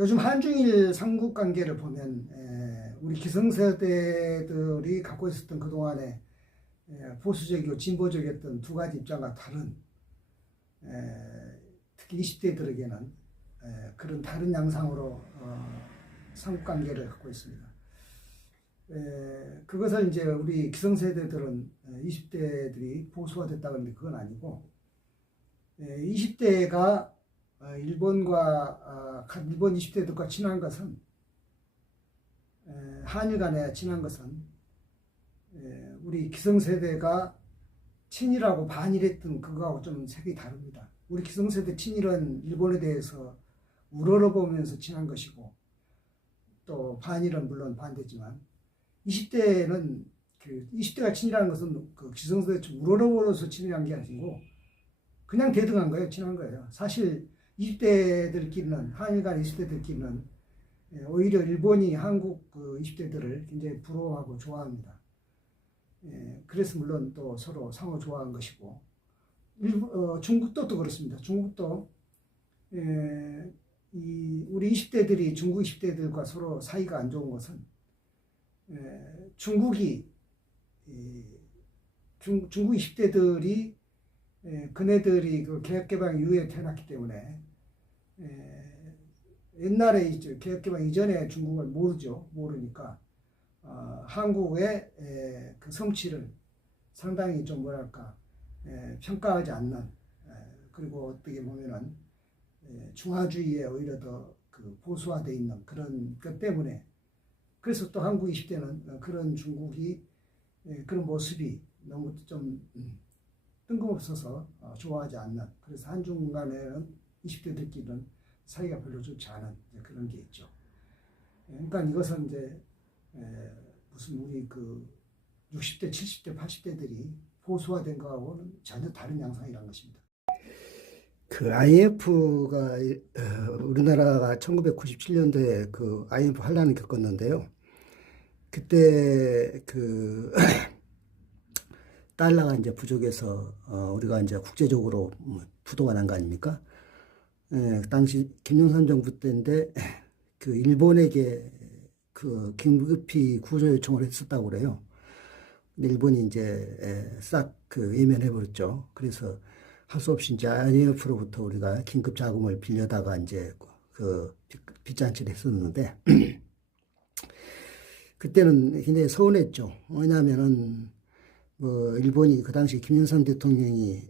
요즘 한중일 삼국관계를 보면 우리 기성세대들이 갖고 있었던 그동안의 보수적이고 진보적이었던 두 가지 입장과 다른 특히 20대들에게는 그런 다른 양상으로 삼국관계를 갖고 있습니다. 그것을 이제 우리 기성세대들은 20대들이 보수화 됐다고 하는데 그건 아니고 20대가 일본 20대들과 친한 것은 한일 간에 친한 것은 우리 기성세대가 친일하고 반일했던 그거하고 좀 색이 다릅니다. 우리 기성세대 친일은 일본에 대해서 우러러보면서 친한 것이고 또 반일은 물론 반대지만 20대는 20대가 친일하는 것은 그 기성세대 우러러보면서 친일한 게 아니고 그냥 대등한 거예요. 친한 거예요. 사실 20대들끼리는 한일 간 20대들끼리는 오히려 일본이 한국 그 20대들을 굉장히 부러워하고 좋아합니다. 그래서 물론 또 서로 상호 좋아한 것이고 중국도 또 그렇습니다. 중국도 우리 20대들이 중국 20대들과 서로 사이가 안 좋은 것은 중국 20대들이 그네들이 그 개혁개방 이후에 태어났기 때문에 옛날에 이제 개혁개방 이전에 중국을 모르니까 한국의 그 성취를 상당히 좀 뭐랄까 평가하지 않는 그리고 어떻게 보면은 중화주의에 오히려 더 그 보수화되어 있는 그런 것 때문에 그래서 또 한국 20대는 그런 중국이 그런 모습이 너무 좀 뜬금없어서 좋아하지 않는 그래서 한중 간에는 20대들끼리는 사이가 별로 좋지 않은 그런 게 있죠. 그러니까 이것은 이제 무슨 우리 그 60대, 70대, 80대들이 보수화된 거하고는 전혀 다른 양상이라는 것입니다. 그 IMF가 우리나라가 1997년도에 그 IMF 환란을 겪었는데요. 그때 그 달러가 이제 부족해서 우리가 이제 국제적으로 부도가 난 거 아닙니까? 당시 김영삼 정부 때인데 그 일본에게 그 긴급히 구조 요청을 했었다고 그래요. 근데 일본이 이제 싹 그 외면해 버렸죠. 그래서 할 수 없이 이제 IMF로부터 우리가 긴급 자금을 빌려다가 이제 그 빚잔치를 했었는데 그때는 굉장히 서운했죠. 왜냐하면은 뭐 일본이 그 당시 김영삼 대통령이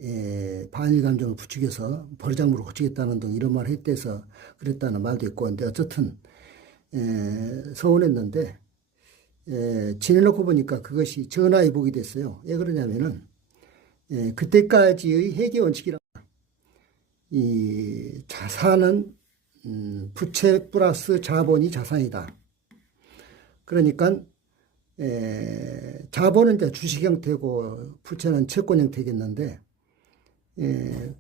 반일 감정을 부추겨서 버르장물을 고치겠다는 등 이런 말을 했대서 그랬다는 말도 있고 근데 어쨌든 서운했는데 지내놓고 보니까 그것이 전화위복이 됐어요. 왜 그러냐면은 그때까지의 회계 원칙이란 이 자산은 부채 플러스 자본이 자산이다. 그러니까 자본은 이제 주식 형태고 부채는 채권 형태겠는데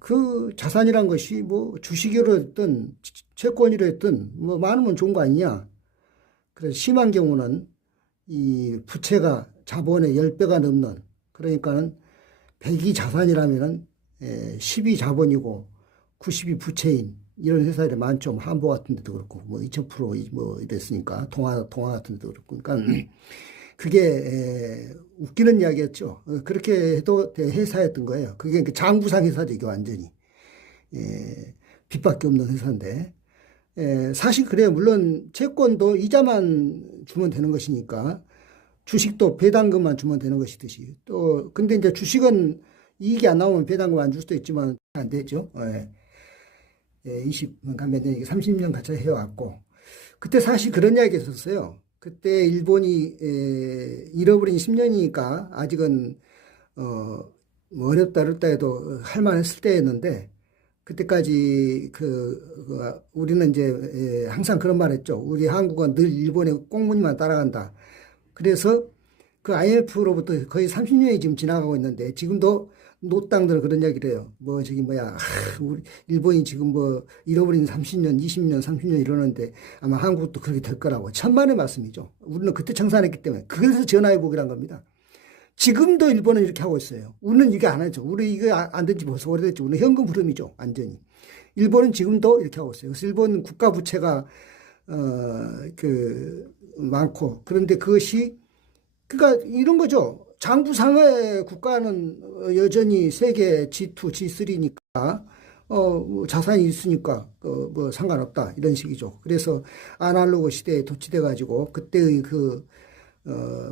그 자산이란 것이 뭐 주식으로 했든 채권으로 했든 뭐 많으면 좋은 거 아니냐. 그래서 심한 경우는 이 부채가 자본의 10배가 넘는 그러니까는 100이 자산이라면은 10이 자본이고 90이 부채인 이런 회사들이 많죠. 뭐 한보 같은 데도 그렇고 뭐 2000% 뭐 이랬으니까 동화 같은 데도 그렇고 그러니까 그게 웃기는 이야기였죠. 그렇게 해도 회사였던 거예요. 그게 장부상 회사죠. 이게 완전히 빚밖에 없는 회사인데 사실 그래요. 물론 채권도 이자만 주면 되는 것이니까 주식도 배당금만 주면 되는 것이듯이 또 근데 이제 주식은 이익이 안 나오면 배당금 안 줄 수도 있지만 안 되죠. 20년 몇 년, 30년 같이 해왔고 그때 사실 그런 이야기 했었어요. 그때 일본이 잃어버린 10년이니까 아직은 뭐 어렵다 해도 할만했을 때였는데 그때까지 우리는 이제 항상 그런 말 했죠. 우리 한국은 늘 일본의 꽁무니만 따라간다. 그래서 그 IMF로부터 거의 30년이 지금 지나가고 있는데 지금도 노땅들은 그런 이야기를 해요. 뭐 저기 뭐야 우리 일본이 지금 뭐 잃어버린 30년, 20년, 30년 이러는데 아마 한국도 그렇게 될 거라고 천만의 말씀이죠. 우리는 그때 청산했기 때문에 그래서 전화위복이란 겁니다. 지금도 일본은 이렇게 하고 있어요. 우리는 이게 안 하죠. 우리 이거 안 된지 벌써 오래됐죠. 우리는 현금 흐름이죠. 완전히. 일본은 지금도 이렇게 하고 있어요. 그래서 일본 국가 부채가 많고, 그런데 그것이, 그러니까 이런 거죠. 장부상의 국가는 여전히 세계 G2, G3니까, 자산이 있으니까, 뭐 상관없다. 이런 식이죠. 그래서 아날로그 시대에 도취돼가지고, 그때의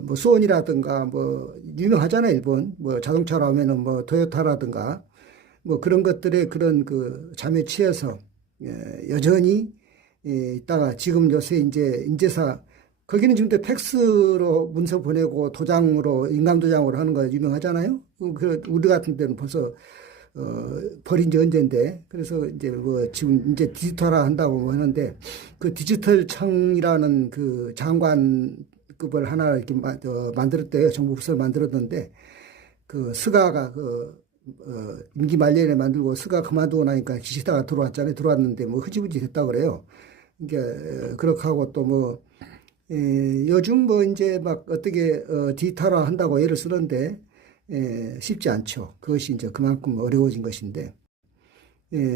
뭐 수온이라든가, 뭐, 유명하잖아요, 일본. 뭐 자동차로 하면은 뭐 토요타라든가, 뭐 그런 것들의 그런 잠에 취해서, 여전히, 있다가 지금 요새 이제 인제사, 거기는 지금 팩스로 문서 보내고 도장으로, 인감도장으로 하는 거 유명하잖아요. 우리 같은 데는 벌써, 버린 지 언젠데. 그래서 이제 뭐 지금 이제 디지털화 한다고 뭐 하는데, 그 디지털 청이라는 그 장관급을 하나 이렇게 만들었대요. 정부 부서를 만들었는데, 스가가 임기 말년에 만들고 스가 그만두고 나니까 기시다가 들어왔잖아요. 들어왔는데 뭐 흐지부지 됐다 그래요. 그러니까 그렇게 하고 또 뭐 요즘 뭐 이제 막 어떻게 디지털화 한다고 애를 쓰는데 쉽지 않죠. 그것이 이제 그만큼 어려워진 것인데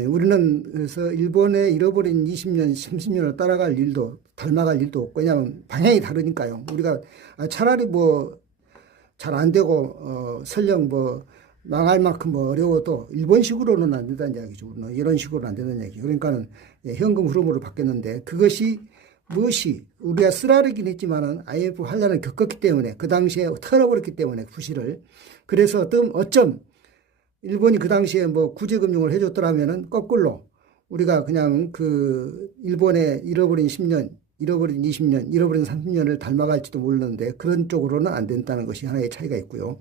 우리는 그래서 일본의 잃어버린 20년, 30년을 따라갈 일도 닮아갈 일도 없고 왜냐하면 방향이 다르니까요. 우리가 차라리 뭐 잘 안 되고 설령 뭐 망할 만큼 뭐 어려워도 일본식으로는 안 된다는 이야기죠. 이런 식으로는 안 된다는 이야기. 그러니까는 현금 흐름으로 바뀌었는데 그것이 무엇이 우리가 쓰라리긴 했지만은 IMF 환란을 겪었기 때문에 그 당시에 털어버렸기 때문에 부실을 그래서 어쩜 일본이 그 당시에 뭐 구제금융을 해줬더라면은 거꾸로 우리가 그냥 일본의 잃어버린 10년, 잃어버린 20년, 잃어버린 30년을 닮아갈지도 모르는데 그런 쪽으로는 안 된다는 것이 하나의 차이가 있고요.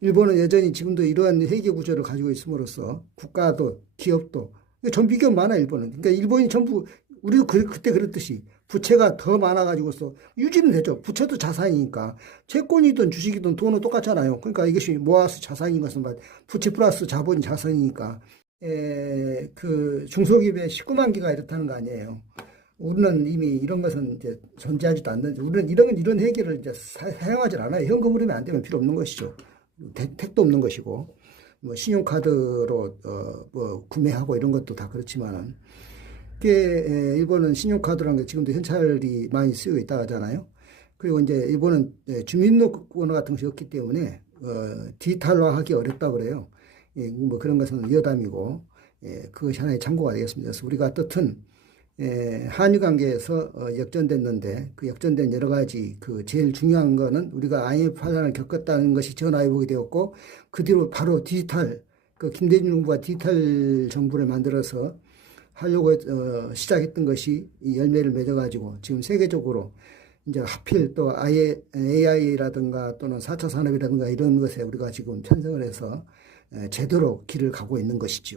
일본은 여전히 지금도 이러한 회계 구조를 가지고 있음으로써 국가도 기업도 전 비교가 많아 일본은. 그러니까 일본이 전부 우리도 그때 그랬듯이 부채가 더 많아가지고서 유지는 되죠. 부채도 자산이니까 채권이든 주식이든 돈은 똑같잖아요. 그러니까 이것이 모아서 자산인 것은 부채 플러스 자본이 자산이니까 중소기업의 19만 개가 이렇다는 거 아니에요. 우리는 이미 이런 것은 이제 존재하지도 않는데 우리는 이런 회계를 이제 사용하지 않아요. 현금 흐름이 안 되면 필요 없는 것이죠. 택도 없는 것이고 뭐 신용카드로 뭐 구매하고 이런 것도 다 그렇지만은 일본은 신용카드라는 게 지금도 현찰이 많이 쓰이고 있다 하잖아요. 그리고 이제 일본은 주민등록번호 같은 것이 없기 때문에 디지털화하기 어렵다 그래요. 뭐 그런 것은 여담이고 그것이 하나의 참고가 되겠습니다. 그래서 우리가 어떻든 한일 관계에서 역전됐는데 그 역전된 여러 가지 제일 중요한 거는 우리가 IMF 환란을 겪었다는 것이 전화위복이 되었고 그 뒤로 바로 디지털 김대중 정부가 디지털 정부를 만들어서 하려고 시작했던 것이 열매를 맺어가지고 지금 세계적으로 이제 하필 또 AI라든가 또는 4차 산업이라든가 이런 것에 우리가 지금 편성을 해서 제대로 길을 가고 있는 것이죠.